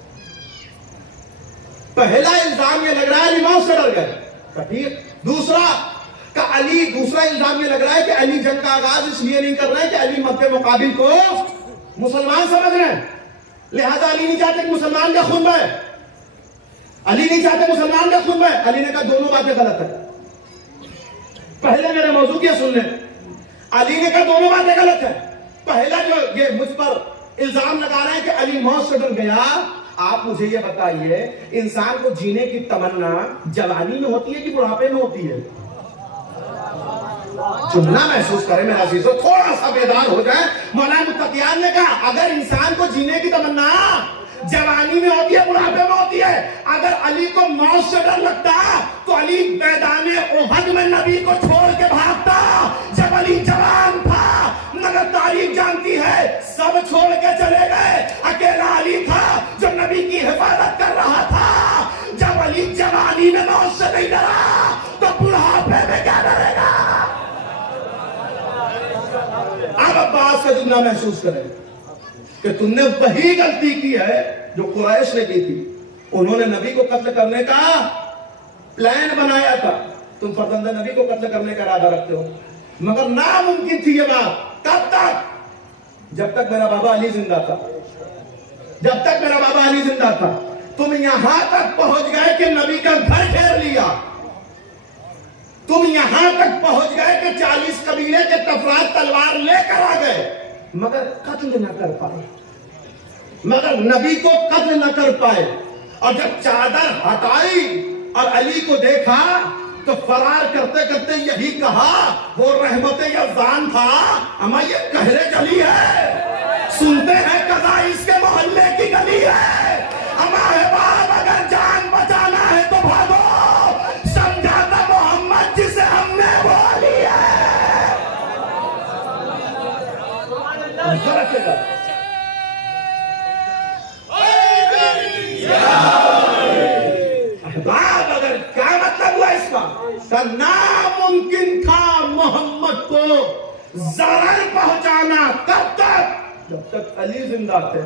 پہلا الزام یہ لگ رہا ہے علی موت سے ڈر گئے۔ کہ ٹھیک۔ دوسرا الزام یہ لگ رہا ہے کہ علی جنگ کا آغاز اس لیے نہیں کر رہے کہ علی مکے مقابل کو مسلمان سمجھ رہے ہیں، لہذا علی نہیں چاہتے کہ مسلمان کا خون بہے، علی نہیں چاہتے مسلمان کا خون بہے۔ علی نے کہا دونوں باتیں غلط ہیں، پہلے میرے موضوع کیا سن لیں۔ علی نے کہا دونوں باتیں غلط ہیں۔ پہلا جو یہ مجھ پر الزام لگا رہے ہیں کہ علی موت سے ڈر گیا، آپ مجھے یہ بتائیے انسان کو جینے کی تمنا جوانی میں ہوتی ہے کہ بڑھاپے میں ہوتی ہے؟ جملہ محسوس کریں میرا عزیزو، تھوڑا سا بیدار ہو جائیں۔ مولانا متقیان نے کہا اگر انسان کو جینے کی تمنا جوانی میں ہوتی ہے بڑھاپے میں ہوتی ہے، اگر علی کو موت سے ڈر لگتا تو علی میدان احد میں نبی کو چھوڑ کے بھاگتا جب علی جوان تھا، مگر تاریخ جانتی ہے سب چھوڑ کے چلے گئے، اکیلا علی تھا جو نبی کی حفاظت کر رہا تھا۔ جب علی جوانی میں موت سے نہیں ڈرا تو بڑھاپے میں کیا ڈرے گا؟ اب عباس کا جملہ محسوس کریں کہ تم نے وہی غلطی کی ہے جو قریش نے کی تھی، انہوں نے نبی کو قتل کرنے کا پلان بنایا تھا، تم فرزند نبی کو قتل کرنے کا ارادہ رکھتے ہو، مگر ناممکن تھی یہ بات۔ کب تک؟ جب تک میرا بابا علی زندہ تھا، جب تک میرا بابا علی زندہ تھا۔ تم یہاں تک پہنچ گئے کہ نبی کا گھر گھیر لیا، تم یہاں تک پہنچ گئے کہ 40 قبیلے کے تفراد تلوار لے کر آ گئے، مگر قتل نہ کر پائے، مگر نبی کو قتل نہ کر پائے۔ اور جب چادر ہٹائی اور علی کو دیکھا تو فرار کرتے کرتے یہی کہا، وہ رحمت یزدان تھا، اما یہ قہر جلی ہے، سنتے ہیں قضا اس کے محلے کی گلی ہے، اما احباب اگر جان بچانا ہے تو بھاگو، سمجھاتا محمد جسے ہم نے وہ لی ہے۔ احباب اگر کیا مطلب ہوا اس کا؟ ناممکن تھا محمد کو ضرر پہنچانا، کب تک؟ جب تک علی زندہ تھے۔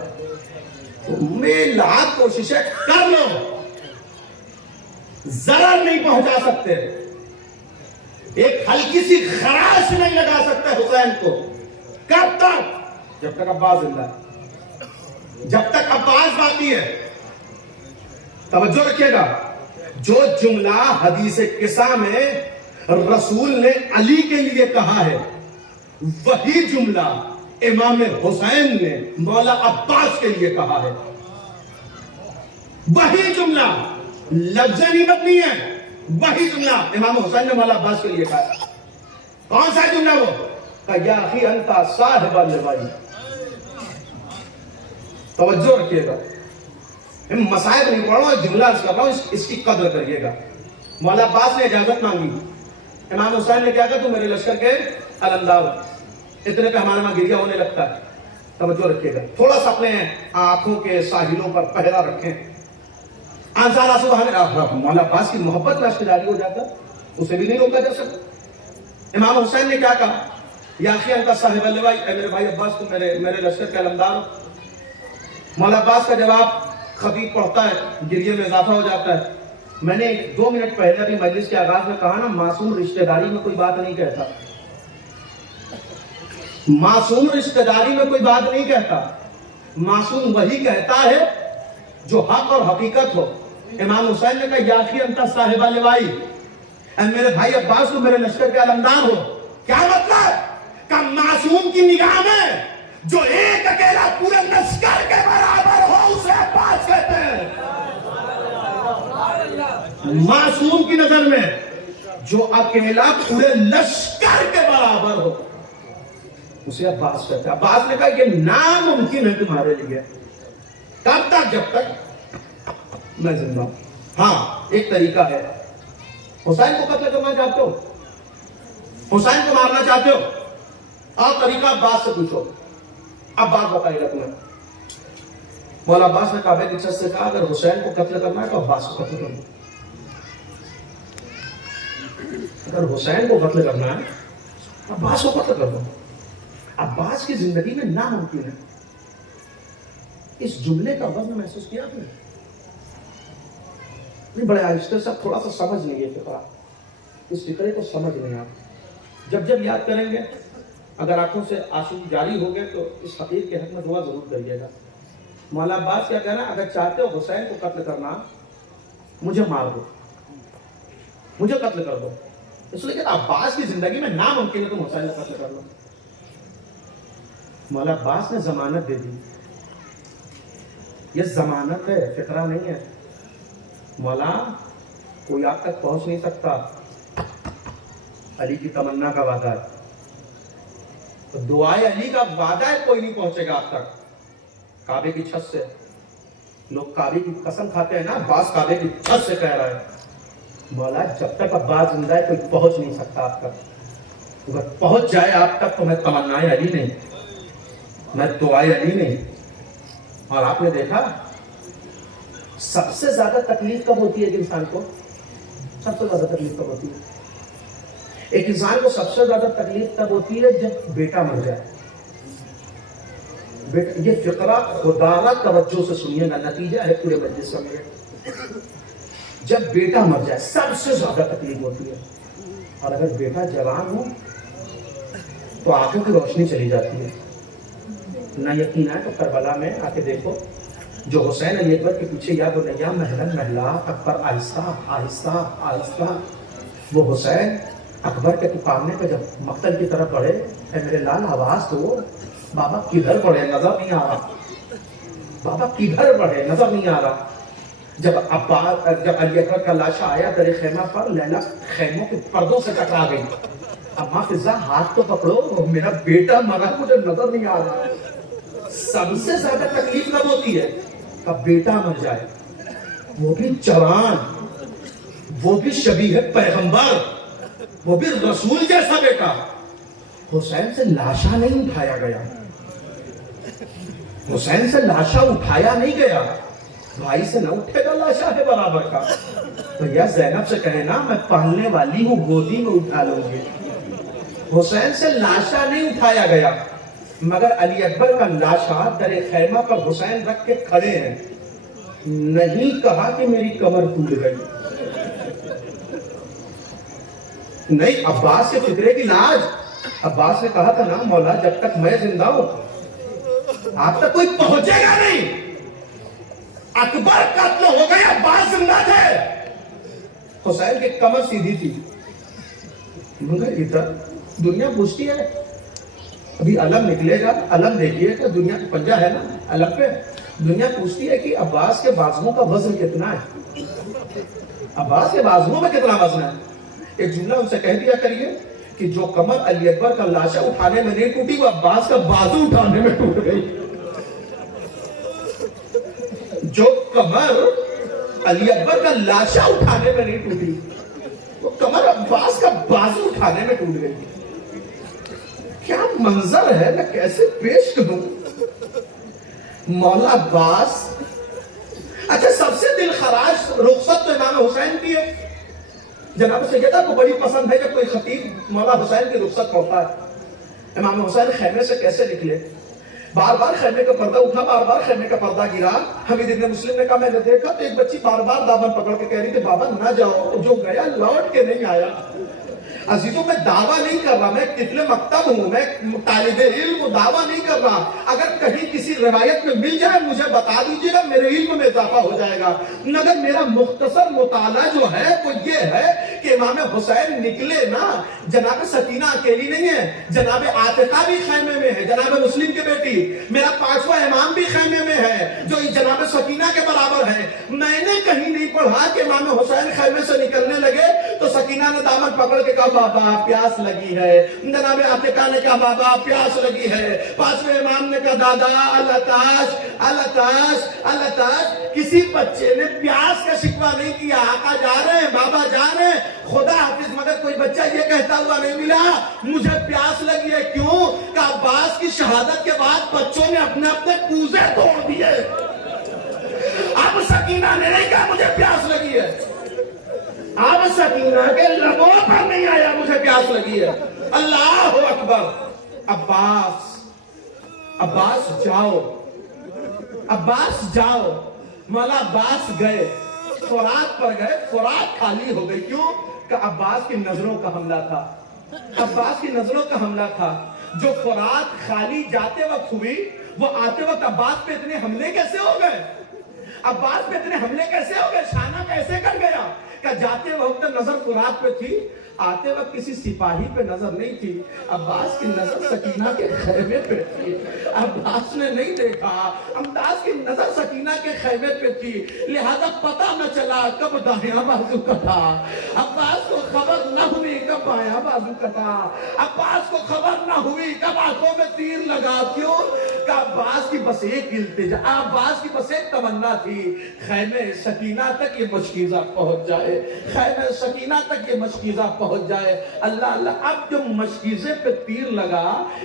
تمہیں لاکھ کوششیں کر لو، ضرر نہیں پہنچا سکتے، ایک ہلکی سی خراش نہیں لگا سکتے حسین کو۔ کب تک؟ جب تک عباس زندہ ہے، جب تک عباس باقی ہے۔ توجہ رکھیے گا، جو جملہ حدیث قصہ میں رسول نے علی کے لیے کہا ہے، وہی جملہ امام حسین نے مولا عباس کے لیے کہا ہے۔ وہی جملہ، لفظ نہیں بدلی ہے، وہی جملہ امام حسین نے مولا عباس کے لیے کہا ہے۔ کون سا جملہ وہ؟ کہ یا اخی انتا صاحب اللوائی۔ توجہ رکھیے گا، مسائل نہیں پڑھ رہا ہوں، جملہ اس کر رہا ہوں، اس کی قدر کریے گا۔ مولا عباس نے اجازت مانگی، امام حسین نے کیا کہا تو میرے لشکر کے علمدار، اتنے پہ ہمارے وہاں گریا ہونے لگتا ہے. توجہ رکھیے گا, تھوڑا سا اپنے آنکھوں کے ساحلوں پر پہرا رکھیں. انصارہ سبحان مولا عباس کی محبت میں اشک جاری ہو جاتا, اسے بھی نہیں روکا جا سکتا. امام حسین نے کیا کہا, یا اخی انت صاحب اللواء, اے میرے بھائی عباس تم میرے لشکر کے علمدار ہو. مولا عباس کا جواب خطیب پڑھتا ہے, گریے میں اضافہ ہو جاتا ہے. میں نے 2 منٹ پہلے بھی مجلس کے آغاز میں کہا نا, معصوم رشتہ داری میں کوئی بات نہیں کہتا. معصوم رشتہ داری میں کوئی بات نہیں کہتا. معصوم وہی کہتا ہے جو حق اور حقیقت ہو. امام حسین نے کہا یا اخی انت صاحب لوائی, اے میرے بھائی عباس تو میرے لشکر کے علمدار ہو. کیا مطلب؟ کہ معصوم کی نگاہ میں جو ایک اکیلا پورے لشکر کے برابر ہو اسے عباس کہتے ہیں. معصوم کی نظر میں جو اکیلا پورے لشکر کے برابر ہو اسے عباس کہتے ہیں. عباس نے کہا یہ ناممکن ہے تمہارے لیے. کب تک؟ جب تک میں زندہ ہوں. ہاں ایک طریقہ ہے. حسین کو قتل کرنا چاہتے ہو, حسین کو مارنا چاہتے ہو, اور طریقہ عباس سے پوچھو. عباس بتائے گا تمہیں. مولا عباس نے کعبے کی چھت سے کہا اگر حسین کو قتل کرنا ہے تو عباس کو قتل کرنا. اگر حسین کو قتل کرنا ہے عباس کو قتل کرنا. عباس کی زندگی میں ناممکن ہے. اس جملے کا وزن محسوس کیا آپ نے؟ نہیں, بڑے آہستہ سے تھوڑا سا سمجھ لیں. یہ فقرہ, اس فقرے کو سمجھ لیں آپ. جب جب یاد کریں گے, اگر آنکھوں سے آنسو جاری ہو گئے تو اس فقیر کے حق میں دعا ضرور کریے گا. مولا عباس کیا کہنا, اگر چاہتے ہو حسین کو قتل کرنا مجھے مار دو, مجھے قتل کر دو. اس لیے کہ عباس کی زندگی میں ناممکن ہے تم حسین کو قتل کر لو. مولا عباس نے ضمانت دے دی. یہ ضمانت ہے, فقرہ نہیں ہے. مولا کوئی آپ تک پہنچ نہیں سکتا, علی کی تمنا کا وعدہ ہے. تو دعائے علی کا وعدہ ہے, کوئی نہیں پہنچے گا آپ تک. کعبے کی چھت سے لوگ کعبے کی قسم کھاتے ہیں نا, عباس کعبے کی چھت سے کہہ رہا ہے مولا جب تک عباس زندہ ہے کوئی پہنچ نہیں سکتا آپ تک. اگر پہنچ جائے آپ تک تو میں تمنائے علی نہیں, میں دعائے علی نہیں. اور آپ نے دیکھا سب سے زیادہ تکلیف کب ہوتی ہے ایک انسان کو؟ سب سے زیادہ تکلیف کب ہوتی ہے ایک انسان کو؟ سب سے زیادہ تکلیف تب ہوتی ہے جب بیٹا مر جائے. یہ فقرہ خدا را توجہ سے سنیے گا, نتیجہ ہے پورے مجلس کا میرے. جب بیٹا مر جائے سب سے زیادہ تکلیف ہوتی ہے. اور اگر بیٹا جوان ہو تو آنکھوں کی روشنی چلی جاتی ہے. نہ یقین ہے تو کربلا میں آ کے دیکھو, جو حسین علی اکبر کے پیچھے یا بنیا محلن محلا اکبر آہستہ آہستہ آہستہ, وہ حسین اکبر کے پکارنے پہ جب مقتل کی طرف بڑھے, اے میرے لال آواز دو, بابا کدھر بڑھے نظر نہیں آ رہا, بابا کدھر بڑھے نظر نہیں آ رہا. جب علی اکبر کا لاشا آیا در خیمہ پر, لیلا خیموں کے پردوں سے ٹکرا گئی. اما فضا ہاتھ تو پکڑو, میرا بیٹا مرا, مجھے نظر نہیں آ رہا. سب سے زیادہ تکلیف کب ہوتی ہے؟ کب بیٹا مر جائے, وہ بھی جوان, وہ بھی شبیہ پیغمبر, وہ بھی رسول جیسا بیٹا. حسین سے لاشا نہیں اٹھایا گیا, حسین سے لاشا اٹھایا نہیں گیا. بھائی سے نہ اٹھے گا لاشا ہے برابر کا, تو یا زینب سے کہے نا میں پالنے والی ہوں, گودی میں اٹھا لوں گے. حسین سے لاشا نہیں اٹھایا گیا, مگر علی اکبر کا لاشا در خیمہ پر حسین رکھ کے کھڑے ہیں. نہیں کہا کہ میری کمر ٹوٹ گئی, نہیں. عباس کے فکرے کی لاج, عباس نے کہا تھا نا مولا جب تک میں زندہ ہوں آپ تک کوئی پہنچے گا نہیں. اکبر قتل ہو گئے, عباس زندہ تھے. حسین کی کمر سیدھی تھی, مگر ادھر دنیا پوچھتی ہے, ابھی علم نکلے گا, علم دیکھیے کہ دنیا کا پنجہ ہے نا علم پہ, دنیا پوچھتی ہے کہ عباس کے بازوؤں کا وزن کتنا ہے, عباس کے بازوؤں میں کتنا وزن ہے. ایک جملہ ان سے کہہ دیا کریے کہ جو کمر علی اکبر کا لاشا اٹھانے میں نہیں ٹوٹی, وہ عباس کا بازو اٹھانے میں ٹوٹ گئی. جو کمر علی اکبر کا لاشا اٹھانے میں نہیں ٹوٹی, وہ کمر عباس کا بازو اٹھانے میں ٹوٹ گئی. کیا منظر ہے، میں کیسے پیش کروں. مولا عباس. اچھا سب سے دل خراش رخصت تو امام حسین کی ہے. جناب سیدہ کو بڑی پسند ہے کہ کوئی خطیب مولا حسین کی رخصت پڑھتا ہے. امام حسین خیمے سے کیسے نکلے، بار بار خیمے کا پردہ اٹھا، بار بار خیمے کا پردہ گرا. حمید ابن مسلم نے کہا میں نے دیکھا تو ایک بچی بار بار دامن پکڑ کے کہہ رہی تھی بابا نہ جاؤ، جو گیا لوٹ کے نہیں آیا. عزیزوں میں دعویٰ نہیں کر رہا، میں طفل مکتب ہوں، میں طالب علم ہوں، دعویٰ نہیں کر رہا. اگر کہیں کسی روایت میں مل جائے مجھے بتا دیجیے گا، میرے علم میں اضافہ ہو جائے گا. مگر میرا مختصر مطالعہ جو ہے وہ یہ ہے کہ امام حسین نکلے نا. جناب سکینہ اکیلی نہیں ہے، جناب عاتقہ بھی خیمے میں ہے، جناب مسلم کی بیٹی. میرا 5واں امام بھی خیمے میں ہے جو جناب سکینہ کے برابر ہے. میں نے کہیں نہیں پڑھا کہ امام حسین خیمے سے نکلنے لگے تو سکینہ نے دامن پکڑ کے کہا بابا پیاس لگی ہے. جناب عاتقہ نے کہا بابا پیاس لگی ہے. 5ویں امام نے کہا دادا اللہ تاش اللہ تاش اللہ تاش. کسی بچے نے پیاس کا شکوہ نہیں کیا. آقا جا رہے ہیں، بابا جا رہے ہیں، خدا حافظ. مگر کوئی بچہ یہ کہتا ہوا نہیں ملا مجھے پیاس لگی ہے. کیوں کہ عباس کی شہادت کے بعد بچوں نے اپنے اپنے کوزے توڑ دیے. اب سکینہ نے نہیں کہا مجھے پیاس لگی ہے، اب سکینہ کے لبوں پر نہیں آیا مجھے پیاس لگی ہے. اللہ اکبر. عباس عباس جاؤ، عباس جاؤ. مولا عباس گئے، فرات پر گئے. فرات خالی ہو گئی. کیوں کہ عباس کی نظروں کا حملہ تھا. عباس کی نظروں کا حملہ تھا. جو فرات خالی جاتے وقت ہوئی وہ آتے وقت عباس پہ اتنے حملے کیسے ہو گئے، عباس پہ اتنے حملے کیسے ہو گئے، شانہ کیسے کر گیا کہ جاتے وقت نظر فرات پہ تھی، آتے وقت کسی سپاہی پہ نظر نہیں تھی. عباس کی نظر سکینہ کے خیمے پہ تھی. عباس نے نہیں دیکھا، عباس کی نظر سکینہ کے خیمے پہ تھی. لہذا پتہ نہ چلا کب دایاں بازو کٹا. عباس کو خبر نہ ہوئی کب بایاں بازو کٹا. عباس کو خبر نہ ہوئی کب آنکھوں میں تیر لگا. کیوں کہ عباس کی بس ایک التجا، عباس کی بس ایک تمنا تھی، خیمے سکینہ تک یہ مشکیزہ پہنچ جائے، خیمے سکینہ تک یہ مشکیزہ پہنچ جائے. اللہ اللہ. اب جو مشکیزے پہ تیر لگا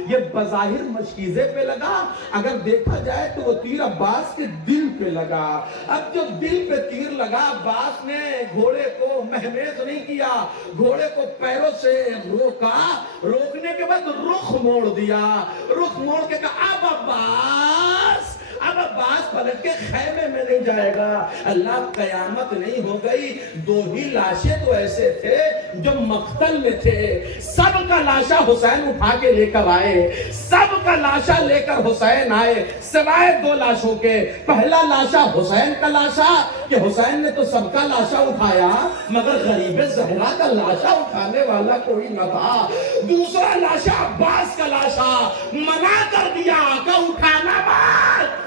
یہ بظاہر مشکیزے پہ لگا، اگر دیکھا جائے تو وہ تیر عباس کے دل پہ لگا. اب جو دل پہ تیر لگا عباس نے گھوڑے کو مہمیز نہیں کیا، گھوڑے کو پیروں سے روکا. روکنے کے بعد رخ موڑ دیا، رخ موڑ کے کہا اب عباس، اب عباس پلٹ کے خیمے میں نہیں جائے گا. اللہ قیامت نہیں ہو گئی. 2 ہی لاشیں تو ایسے تھے جو مقتل میں تھے. سب کا لاشا حسین اٹھا کے لے کر آئے، سب کا لاشا لے کر حسین آئے سوائے 2 لاشوں کے. پہلا لاشا حسین کا لاشا کہ حسین نے تو سب کا لاشا اٹھایا مگر غریب زہرا کا لاشا اٹھانے والا کوئی نہ تھا. دوسرا لاشا عباس کا لاشا، منع کر دیا کہ اٹھانا مت،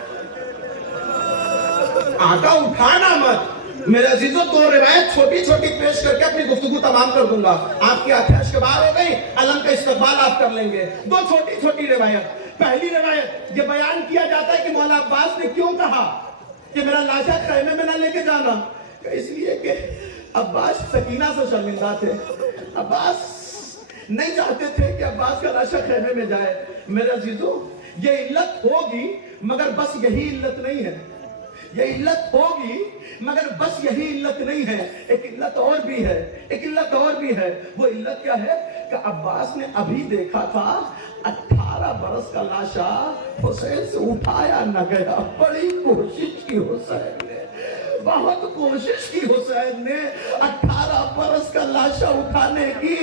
آقا اٹھانا مت. میرے عزیزوں 2 روایت چھوٹی چھوٹی پیش کر کے اپنی گفتگو تمام کر دوں گا. آپ کی آنکھیں اشک بار ہو گئی، علم کا استقبال آپ کر لیں گے. 2 چھوٹی چھوٹی روایت. پہلی روایت یہ بیان کیا جاتا ہے کہ مولا عباس نے کیوں کہا کہ میرا لاشا خیمے میں نہ لے کے جانا، اس لیے کہ عباس سکینہ سے شرمندہ تھے. عباس نہیں چاہتے تھے کہ عباس کا لاشا خیمے میں جائے. میرے عزیزوں یہ علت ہوگی مگر بس یہی علت نہیں ہے. یہ علت ہوگی مگر بس یہی علت نہیں ہے. ایک علت اور بھی ہے، ایک علت اور بھی ہے. وہ علت کیا ہے کہ عباس نے ابھی دیکھا تھا 18 برس کا لاشا حسین سے اٹھایا نہ گیا. بڑی کوشش کی حسین نے، بہت کوشش کی حسین نے 18 برس کا لاشا اٹھانے کی،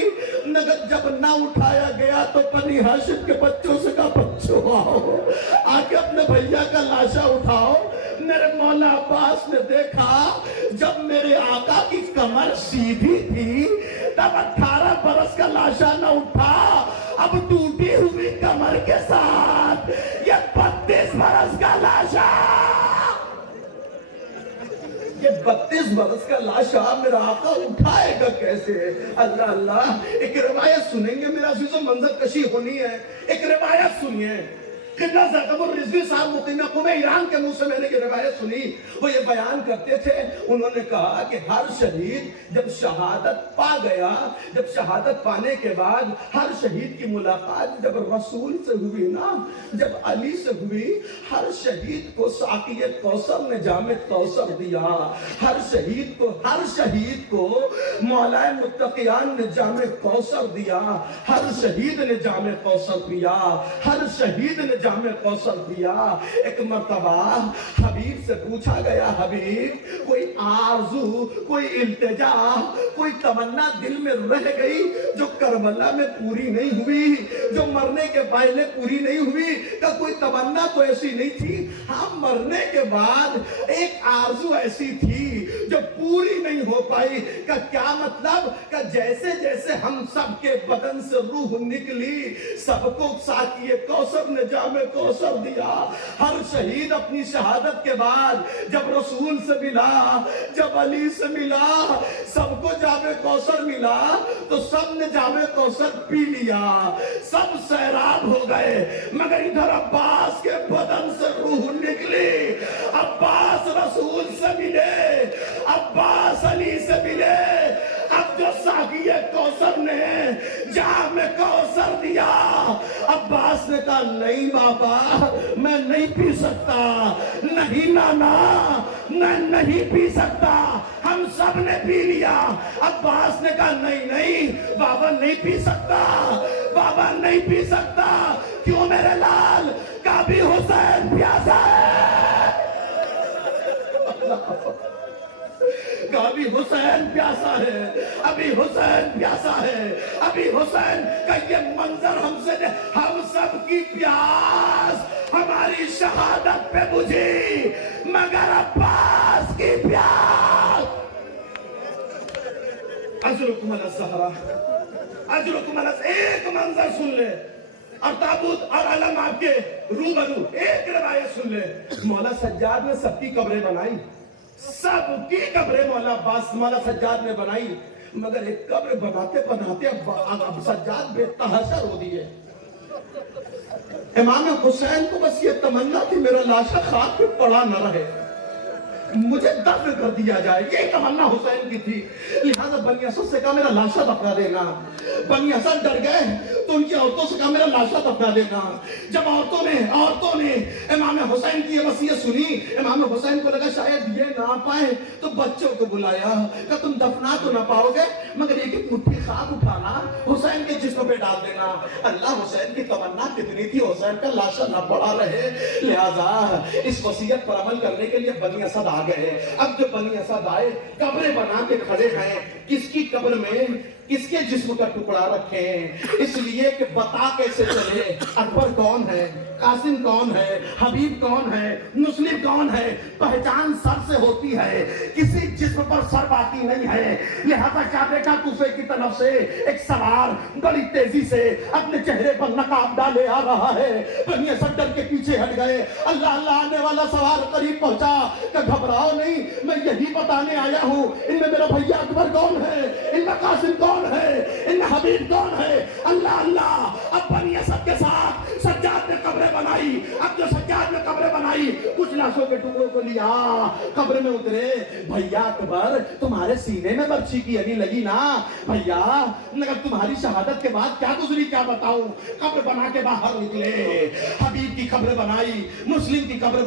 مگر جب نہ اٹھایا گیا تو بنی ہاشم کے بچوں سے کہا بچوں آؤ آ کے اپنے بھیا کا لاشا اٹھاؤ. میرے مولا عباس نے دیکھا جب میرے آقا کی کمر سیدھی تھی تب 18 برس کا لاشا نہ اٹھا. اب ٹوٹی ہوئی کمر کے ساتھ یہ 32 برس کا لاشا، یہ 32 برس کا لاشا میرا آقا اٹھائے گا کیسے؟ اللہ اللہ. ایک روایت سنیں گے میرا عزیزو، منظر کشی ہونی ہے. ایک روایت سنیے. قبلہ زرقب الرضوی صاحب مقیم قم ایران کے منہ سے میں نے یہ روایت سنی. وہ یہ بیان کرتے تھے, انہوں نے کہا کہ ہر شہید جب شہادت پا گیا, جب شہادت پانے کے بعد ہر شہید کی ملاقات جب رسول سے ہوئی نا, جب علی سے ہوئی, ہر شہید کو ساقی کوثر نے جام کوثر دیا. ہر شہید کو مولا متقیان نے جام کوثر دیا. ہر شہید نے جام کوثر پیا. ہر شہید نے جام کوثر پیا. ایک مرتبہ حبیب سے پوچھا گیا, حبیب کوئی آرزو, کوئی التجا, کوئی تمنا دل میں رہ گئی جو کربلا میں پوری نہیں ہوئی, جو مرنے کے پہلے پوری نہیں ہوئی؟ کہ کوئی تمنا تو ایسی نہیں تھی؟ ہاں, مرنے کے بعد ایک آرزو ایسی تھی جو پوری نہیں ہو پائی. کہ کیا مطلب؟ کہ جیسے جیسے ہم سب کے بدن سے روح نکلی, سب کو ساقی کوثر نے جام کوثر دیا. ہر شہید اپنی شہادت کے بعد جب رسول سے ملا, جب علی سے ملا, سب کو جام کوثر ملا تو سب نے جام کوثر پی لیا, سب سیراب ہو گئے. مگر ادھر عباس کے بدن سے روح نکلی. عباس رسول سے ملے, عباس علی سے ملے. اب جو ساقی کوثر نے جام کوثر دیا, عباس نے کہا نہیں بابا میں نہیں پی سکتا, نہیں نانا میں نہیں پی سکتا, ہم سب نے پی لیا. عباس نے کہا نہیں نہیں بابا نہیں پی سکتا, بابا نہیں پی سکتا. کیوں میرے لال؟ کا بھی حسین پیاسا ہے, ابھی حسین پیاسا ہے, ابھی حسین پیاسا ہے, ابھی حسین کا یہ منظر ہم سب کی پیاس ہماری شہادت پہ بجھی, مگر عباس کی پیاس. اجرکم علی الزہرا, اجرکم علی, ایک منظر سن لے اور تابوت اور علم آپ کے روبرو, ایک روایت سن لے. مولا سجاد نے سب کی قبریں بنائی, سب کی قبریں مولا عباس مولا سجاد نے بنائی, مگر ایک قبر بناتے بناتے اب سجاد بے تحاشا رو دیے. امام حسین کو بس یہ تمنا تھی میرا لاشا خاک پہ پڑا نہ رہے, مجھے دفن کر دیا جائے, یہ تمنا حسین کی تھی. لہذا بنی اسد سے کہا میرا لاشا دفنا دینا. بنی اسد ڈر گئے تو ان کی عورتوں سے کہا میرا لاشا دفنا دینا. جب عورتوں نے امام حسین کی یہ وصیت سنی, امام حسین کو لگا شاید یہ نہ پائے تو بچوں کو بلایا کہ تم دفنا تو نہ پاؤ گے مگر ایک ایک مٹھی خاک اٹھانا حسین کے جسم پہ ڈال دینا. اللہ حسین کی تمنا کتنی تھی, حسین کا لاشا نہ پڑا رہے. لہذا اس وصیت پر عمل کرنے کے لیے بنی اسد آ گئے. اب جب بنی اسد آئے, قبریں بنا کے کھڑے ہیں, کس کی قبر میں کس کے جسم کا ٹکڑا رکھے ہیں, اس لیے کہ بتا کیسے چلے اکبر کون ہے, قاسم کون ہے, حبیب کون ہے, مسلم کون ہے. پہچان سر سے ہوتی ہے, کسی جسم پر سر باقی نہیں ہے. لہذا کیا دیکھا, کوفے کی طرف سے ایک سوار بڑی تیزی سے اپنے چہرے پر نقاب ڈالے آ رہا ہے. بنی اسد ڈر کے پیچھے ہٹ گئے. اللہ آنے والا سوار قریب پہنچا کہ گھبراؤ نہیں, میں یہی بتانے آیا ہوں ان میں میرا بھیا اکبر کون ہے, ان میں قاسم کون ہے, ان میں حبیب کون ہے. اللہ. اب بنی اسد کے ساتھ سجاد نے قبریں بنائی. اب جو سجاد نے قبریں بنائی, کچھ لاشوں کے ٹکڑوں کو لیا, قبر میں اترے. بھیا اکبر تمہارے سینے میں برچھی کی علی لگی نا بھیا, مگر تمہاری شہادت کے بعد کیا گزری کیا بتاؤں. قبر بنا کے باہر نکلے, حبیب کی قبر بنائی, مسلم کی قبر